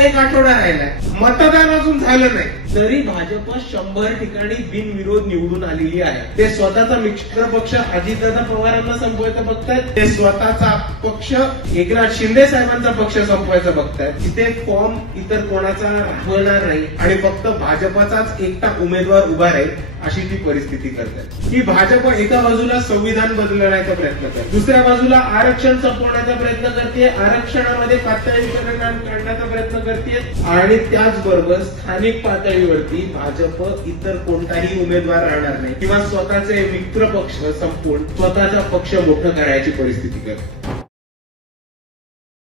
एक आठवडा राहिलाय, मतदान अजून झालं नाही तरी भाजप 100 ठिकाणी बिनविरोध निवडून आलेली आहे. ते स्वतःचा मित्र पक्ष अजितदादा पवारांना संपवायचं बघतायत, ते स्वतःचा पक्ष एकनाथ शिंदे साहेबांचा पक्ष संपवायचं बघतायत. इथे फॉर्म इतर कोणाचा राबवणार नाही आणि फक्त भाजपचाच एकटा उमेदवार उभा राहील अशी ती परिस्थिती करतात. की भाजप एका बाजूला संविधान बदलण्याचा प्रयत्न करते, दुसऱ्या बाजूला आरक्षण संपवण्याचा प्रयत्न करते, आरक्षणामध्ये पातळीकरण करण्याचा प्रयत्न करते आणि त्याचबरोबर स्थानिक पातळीवरती भाजप इतर कोणताही उमेदवार राहणार नाही किंवा स्वतःचे मित्र पक्ष संपवून स्वतःचा पक्ष मोठं करायची परिस्थिती करते.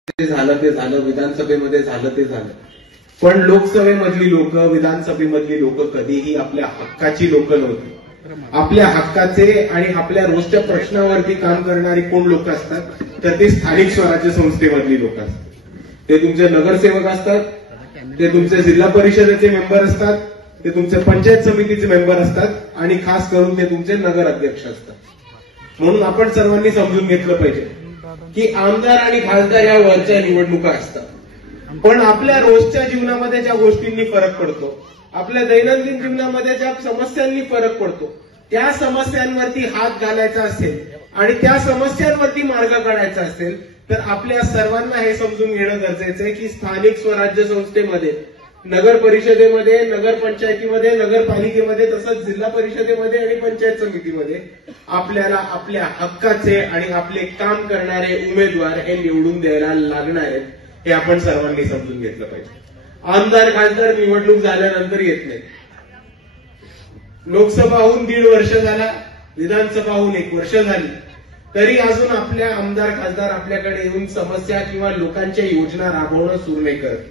ते झालं, विधानसभेमध्ये झालं ते झालं, पण लोकसभेमधली लोक, विधानसभेमधली लोक कधीही आपल्या हक्काची लोक नव्हती. आपल्या हक्काचे आणि आपल्या रोजच्या प्रश्नावरती काम करणारी कोण लोक असतात तर ते स्थानिक स्वराज्य संस्थेमधली लोक असतात. ते तुमचे नगरसेवक असतात, ते तुमचे जिल्हा परिषदेचे मेंबर असतात, ते तुमचे पंचायत समितीचे मेंबर असतात आणि खास करून ते तुमचे नगर अध्यक्ष असतात. म्हणून आपण सर्वांनी समजून घेतलं पाहिजे की आमदार आणि खासदार या वरच्या निवडणुका असतात, पण आपल्या रोजच्या जीवनामध्ये ज्या गोष्टींनी फरक पडतो, आपल्या दैनंदिन जीवनामध्ये ज्या समस्यांनी फरक पडतो, त्या समस्यांवरती हात घालायचा असेल आणि त्या समस्यांवरती मार्ग काढायचा असेल तर आपल्या सर्वांना हे समजून घेणं गरजेचं आहे की स्थानिक स्वराज्य संस्थेमध्ये, नगर परिषदेमध्ये, नगर पंचायतीमध्ये, नगरपालिकेमध्ये, तसंच जिल्हा परिषदेमध्ये आणि पंचायत समितीमध्ये आपल्याला आपल्या हक्काचे आणि आपले काम करणारे उमेदवार हे निवडून द्यायला लागणार आहेत, हे आपण सर्वांनी समजून घेतलं पाहिजे. आमदार खासदार निवडणूक झाल्यानंतर येत नाही. लोकसभा होऊन 1.5 वर्ष झाला, विधानसभा होऊन 1 वर्ष झाली, तरी अजून आपल्या आमदार खासदार आपल्याकडे येऊन समस्या किंवा लोकांच्या योजना राबवणं सुरू नाही करत.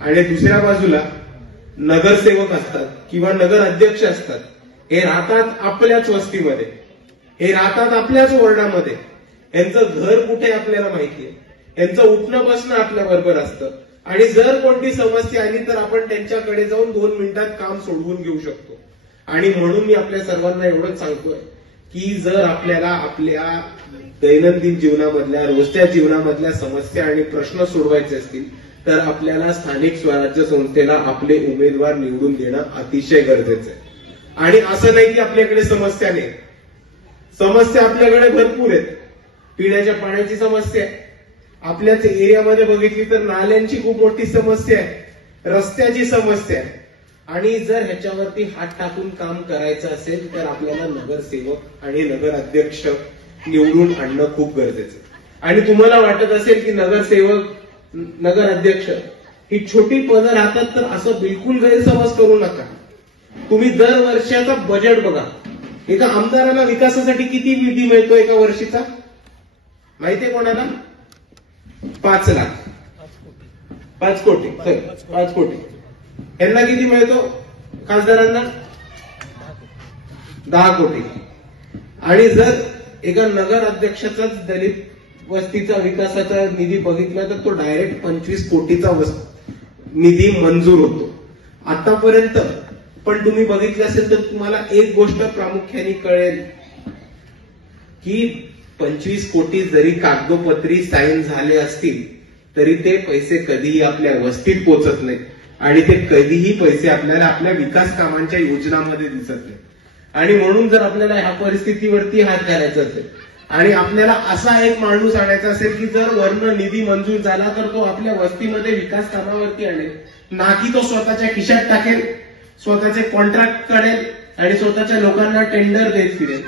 आणि दुसऱ्या बाजूला नगरसेवक असतात किंवा नगर अध्यक्ष असतात, हे राहतात आपल्याच वस्तीमध्ये, हे राहतात आपल्याच वॉर्डामध्ये, यांचं घर कुठे आपल्याला माहितीये, यांचं उठणं बसणं आपल्या बरोबर असतं आणि जर कोणती समस्या आली तर आपण त्यांच्याकडे जाऊन 2 मिनिटात काम सोडवून घेऊ शकतो. आणि म्हणून मी आपल्या सर्वांना एवढंच सांगतोय की जर आपल्याला आपल्या दैनंदिन जीवनामधल्या, रोजच्या जीवनामधल्या समस्या आणि प्रश्न सोडवायचे असतील तर आपल्याला स्थानिक स्वराज्य संस्थेला आपले उमेदवार निवडून देणं अतिशय गरजेचं आहे. आणि असं नाही की आपल्याकडे समस्या नाही, समस्या आपल्याकडे भरपूर आहेत. पिण्याच्या पाण्याची समस्या आहे, आपल्याच एरियामध्ये बघितली तर नाल्यांची खूप मोठी समस्या आहे, रस्त्याची समस्या आहे. आणि जर ह्याच्यावरती हात टाकून काम करायचं असेल तर आपल्याला नगरसेवक आणि नगर अध्यक्ष निवडून आणणं खूप गरजेचं आहे. आणि तुम्हाला वाटत असेल की नगरसेवक, नगर अध्यक्ष ही छोटी पदं राहतात तर असं बिलकुल गैरसमज करू नका. तुम्ही दर वर्षाचा बजेट बघा, एका आमदाराला विकासासाठी किती निधी मिळतो एका वर्षीचा माहितीये कोणाला? 5 लाख, 5 कोटी, 5 कोटी. यांना किती मिळतो? खासदारांना 10 कोटी. आणि जर एका नगर अध्यक्षाचाच दलित वस्तीचा विकासाचा निधी बघितला तर तो डायरेक्ट 25 कोटीचा निधी मंजूर होतो आतापर्यंत. पण तुम्ही बघितलं असेल तर तुम्हाला एक गोष्ट प्रामुख्याने कळेल की 25 कोटी जरी कागदोपत्री साईन झाले असतील तरी ते पैसे कधीही आपल्या वस्तीत पोहोचत नाहीत आणि ते कधीही पैसे आपल्याला आपल्या विकास कामांच्या योजनांमध्ये दिसत नाहीत. आणि म्हणून जर आपल्याला ह्या परिस्थितीवरती हात घालायचा असेल आणि आपल्याला असा एक माणूस आणायचा असेल की जर वर्ण निधी मंजूर झाला तर तो आपल्या वस्तीमध्ये विकास कामावरती आणेल, ना की तो स्वतःच्या खिशात टाकेल, स्वतःचे कॉन्ट्रॅक्ट काढेल आणि स्वतःच्या लोकांना टेंडर देत फिरेल,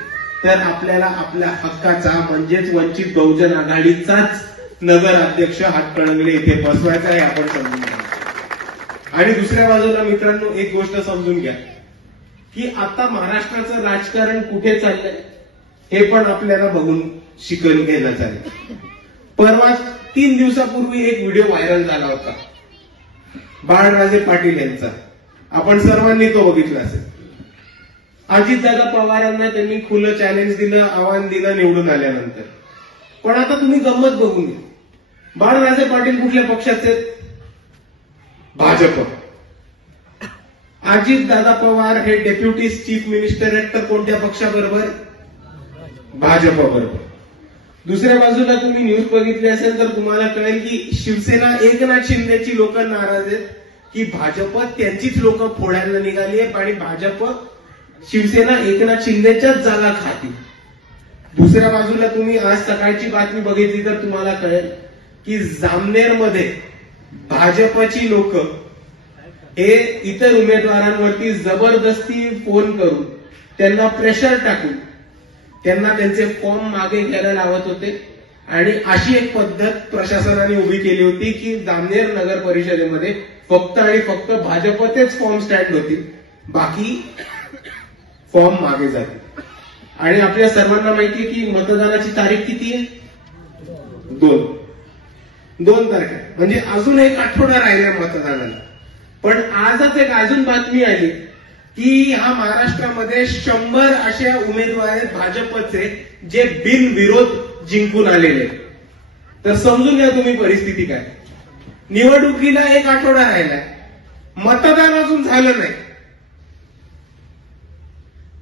तर आपल्याला आपल्या हक्काचा म्हणजेच वंचित बहुजन आघाडीचाच नगर अध्यक्ष हातकणंगले इथे बसवायचा आहे, आपण समजून घ्या. आणि दुसऱ्या बाजूला मित्रांनो एक गोष्ट समजून घ्या की आता महाराष्ट्राचं राजकारण कुठे चाललंय हे पण आपल्याला बघून शिकून घेण्यात आले. परवा 3 दिवसापूर्वी एक व्हिडिओ व्हायरल झाला होता बाळराजे पाटील यांचा, आपण सर्वांनी तो बघितला असेल. अजितदादा पवारांना त्यांनी खुलं चॅलेंज दिलं, आव्हान दिलं निवडून आल्यानंतर. पण आता तुम्ही गंमत बघून घ्या, बाळराजे पाटील कुठल्या पक्षाचे आहेत? भाजप. अजितदादा पवार हे डेप्युटी चीफ मिनिस्टर आहेत तर कोणत्या पक्षाबरोबर? भाजप बरोबर. दुसऱ्या बाजूला तुम्ही न्यूज बघितली असेल तर तुम्हाला कळेल की शिवसेना एकनाथ शिंदेची लोक नाराज आहेत की भाजप त्यांचीच लोक फोडायला निघाली आहेत आणि भाजप शिवसेना एकनाथ शिंदेच्याच जागा खाती. दुसऱ्या बाजूला तुम्ही आज सकाळची बातमी बघितली तर तुम्हाला कळेल की जामनेरमध्ये भाजपची लोक हे इतर उमेदवारांवरती जबरदस्ती फोन करून त्यांना प्रेशर टाकून त्यांना त्यांचे फॉर्म मागे घ्यायला लावत होते आणि अशी एक पद्धत प्रशासनाने उभी केली होती की जामनेर नगर परिषदेमध्ये फक्त आणि फक्त भाजपचेच फॉर्म स्टँड होतील, बाकी फॉर्म मागे जातील. आणि आपल्या सर्वांना माहिती आहे की मतदानाची तारीख किती आहे? 2 तारखे, म्हणजे अजून एक आठवडा राहिला मतदानाला. पण आजच एक अजून बातमी आली की हा महाराष्ट्रामध्ये 100 अशा उमेदवार आहेत भाजपचे जे बिनविरोध जिंकून आलेले. तर समजून घ्या तुम्ही परिस्थिती काय. निवडणुकीला एक आठवडा राहिलाय, मतदान अजून झालं नाही,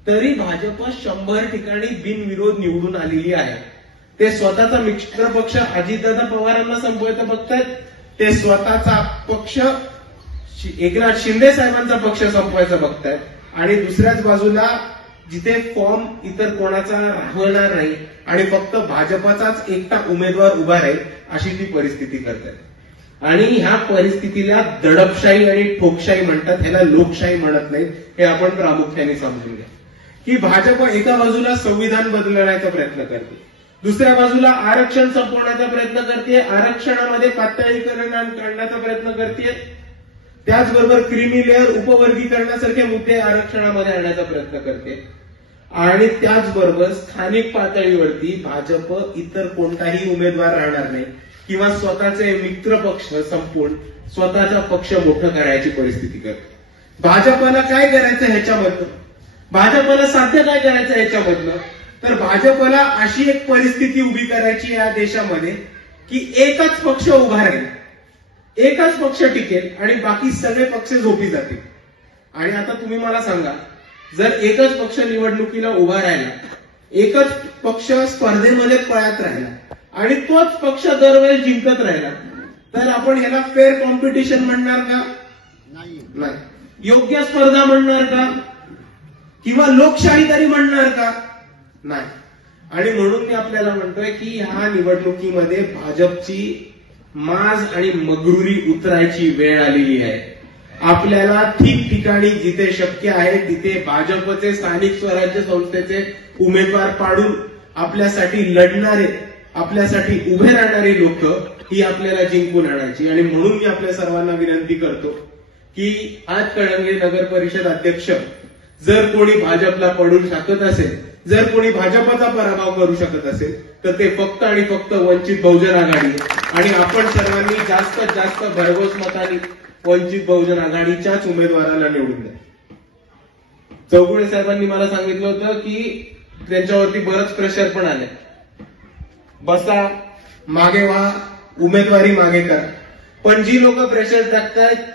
तरी भाजप 100 ठिकाणी बिनविरोध निवडून आलेली आहे. ते स्वतःचा मित्र पक्ष अजितदादा पवारांना संपवायचं बघतायत, ते स्वतःचा पक्ष एकनाथ शिंदे साहेबांचा पक्ष संपवायचा बघतायत आणि दुसऱ्याच बाजूला जिथे फॉर्म इतर कोणाचा राहणार नाही आणि फक्त भाजपचाच एकटा उमेदवार उभा राहील अशी ती परिस्थिती करतायत. आणि ह्या परिस्थितीला दडपशाही आणि ठोकशाही म्हणतात, ह्याला लोकशाही म्हणत नाहीत. हे आपण प्रामुख्याने समजून घ्या की भाजप एका बाजूला संविधान बदलण्याचा प्रयत्न करते, दुसऱ्या बाजूला आरक्षण संपवण्याचा प्रयत्न करते, आरक्षणामध्ये पातळीकरण आणण्याचा प्रयत्न करते, त्याचबरोबर क्रिमी लेअर उपवर्गीकरणासारखे मुद्दे आरक्षणामध्ये आणण्याचा प्रयत्न करते. आणि त्याचबरोबर स्थानिक पातळीवरती भाजप इतर कोणताही उमेदवार राहणार नाही किंवा स्वतःचे मित्र पक्ष संपवून स्वतःचा पक्ष मोठं करायची परिस्थिती करते. भाजपला काय करायचं ह्याच्यामधलं, भाजपला साध्य काय करायचं ह्याच्यामधलं, तर भाजपला अशी एक परिस्थिती उभी करायची या देशामध्ये की एकच पक्ष उभा राहील, एकच पक्ष टिकेल आणि बाकी सगळे पक्ष झोपी जातील. आणि आता तुम्ही मला सांगा, जर एकच पक्ष निवडणुकीला उभा राहिला, एकच पक्ष स्पर्धेमध्ये पळत राहिला आणि तोच पक्ष दरवेळेस जिंकत राहिला, तर आपण ह्याला फेअर कॉम्पिटिशन म्हणणार का? नाही. योग्य स्पर्धा म्हणणार का? किंवा लोकशाही तरी म्हणणार का? नाही. आणि म्हणून मी आपल्याला म्हणतोय की ह्या निवडणुकीमध्ये भाजपची माज आणि मगरुरी उतरायची वेळ आलेली आहे. आपल्याला ठिकठिकाणी जिथे शक्य आहे तिथे भाजपचे स्थानिक स्वराज्य संस्थेचे उमेदवार पाडून आपल्यासाठी लढणारे, आपल्यासाठी उभे राहणारी लोक ही आपल्याला जिंकून आणायची. आणि म्हणून मी आपल्या सर्वांना विनंती करतो की हातकणंगले नगर परिषद अध्यक्ष जर कोणी भाजपला पडून शकत असेल, जर कोणी भाजपचा पराभव करू शकत असेल, तर ते फक्त आणि फक्त वंचित बहुजन आघाडी. आणि आपण सर्वांनी जास्तीत जास्त भरघोस मतांनी वंचित बहुजन आघाडीच्याच उमेदवाराला निवडून द्या. चौगुले साहेबांनी मला सांगितलं होतं की त्यांच्यावरती बरंच प्रेशर पण आलंय, बसा मागे व्हा, उमेदवारी मागे करा. पण जी लोक प्रेशर टाकतायत,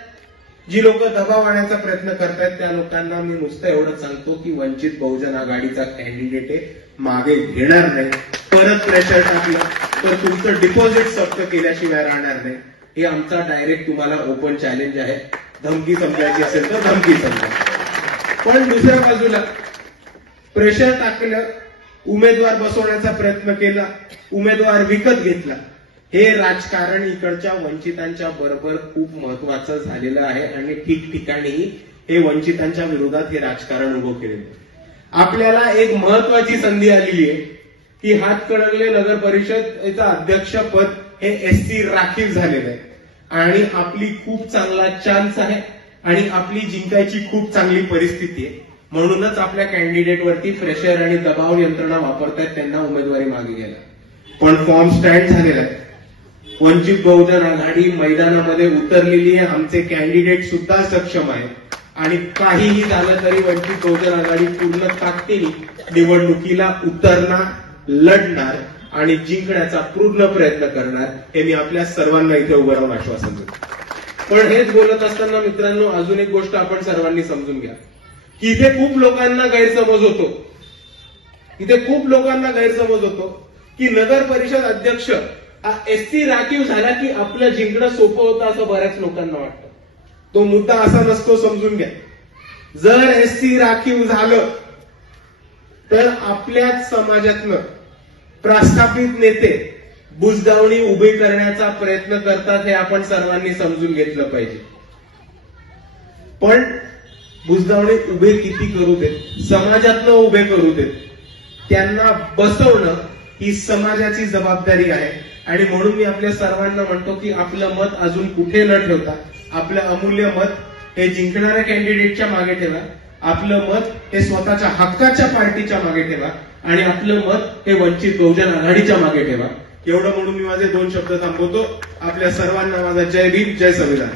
जी लोक दबाव आणण्याचा प्रयत्न करतायत, त्या लोकांना मी नुसतं एवढंच सांगतो की वंचित बहुजन आघाडीचा कॅन्डिडेट आहे, मागे घेणार नाही. परत प्रेशर टाकलं तर तुमचं डिपॉझिट जप्त केल्याशिवाय राहणार नाही. हे आमचा डायरेक्ट तुम्हाला ओपन चॅलेंज आहे. धमकी समजायची असेल तर धमकी समजा. पण दुसऱ्या बाजूला प्रेशर टाकलं, उमेदवार बसवण्याचा प्रयत्न केला, उमेदवार विकत घेतला, हे राजकारण इकडच्या वंचितांच्या बरोबर खूप महत्वाचं झालेलं आहे. आणि ठिकठिकाणी हे वंचितांच्या विरोधात हे राजकारण उभं केलेलं आहे. आपल्याला एक महत्वाची संधी आलेली आहे की हातकणंगले नगर परिषदेचं अध्यक्षपद हे एससी राखीव झालेलं आहे आणि आपली खूप चांगला चान्स आहे आणि आपली जिंकायची खूप चांगली परिस्थिती आहे. म्हणूनच आपल्या कॅन्डिडेटवरती प्रेशर आणि दबाव यंत्रणा वापरतायत त्यांना उमेदवारी मागे घ्यायला. पण फॉर्म स्टँड झालेला आहे. वंचित बहुजन आघाडी मैदानामध्ये उतरलेली आहे. आमचे कॅन्डिडेट सुद्धा सक्षम आहे आणि काहीही झालं तरी वंचित बहुजन आघाडी पूर्ण ताकदीने निवडणुकीला उतरणार, लढणार आणि जिंकण्याचा पूर्ण प्रयत्न करणार. हे मी आपल्या सर्वांना इथे उभं राहून आश्वासन देतो. पण हेच बोलत असताना मित्रांनो, अजून एक गोष्ट आपण सर्वांनी समजून घ्या की इथे खूप लोकांना गैरसमज होतो, इथे खूप लोकांना गैरसमज होतो की नगर परिषद अध्यक्ष एसटी राखीव झाला की आपलं जिंकणं सोपं होतं असं बऱ्याच लोकांना वाटतं. तो मुद्दा असा नसतो, समजून घ्या. जर एसटी राखीव झालं तर आपल्याच समाजातनं प्रस्थापित नेते बुजगावणी उभी करण्याचा प्रयत्न करतात, हे आपण सर्वांनी समजून घेतलं पाहिजे. पण बुजगावणी उभे किती करू देत, समाजातनं उभे करू देत, त्यांना बसवणं ही समाजाची जबाबदारी आहे. आणि म्हणून मी आपल्या सर्वांना म्हणतो की आपलं मत अजून कुठे न ठेवता आपलं अमूल्य मत हे जिंकणाऱ्या कॅन्डिडेटच्या मागे ठेवा, आपलं मत हे स्वतःच्या हक्काच्या पार्टीच्या मागे ठेवा आणि आपलं मत हे वंचित बहुजन आघाडीच्या मागे ठेवा. एवढं म्हणून मी माझे 2 शब्द थांबवतो. आपल्या सर्वांना माझा जय भीम, जय संविधान.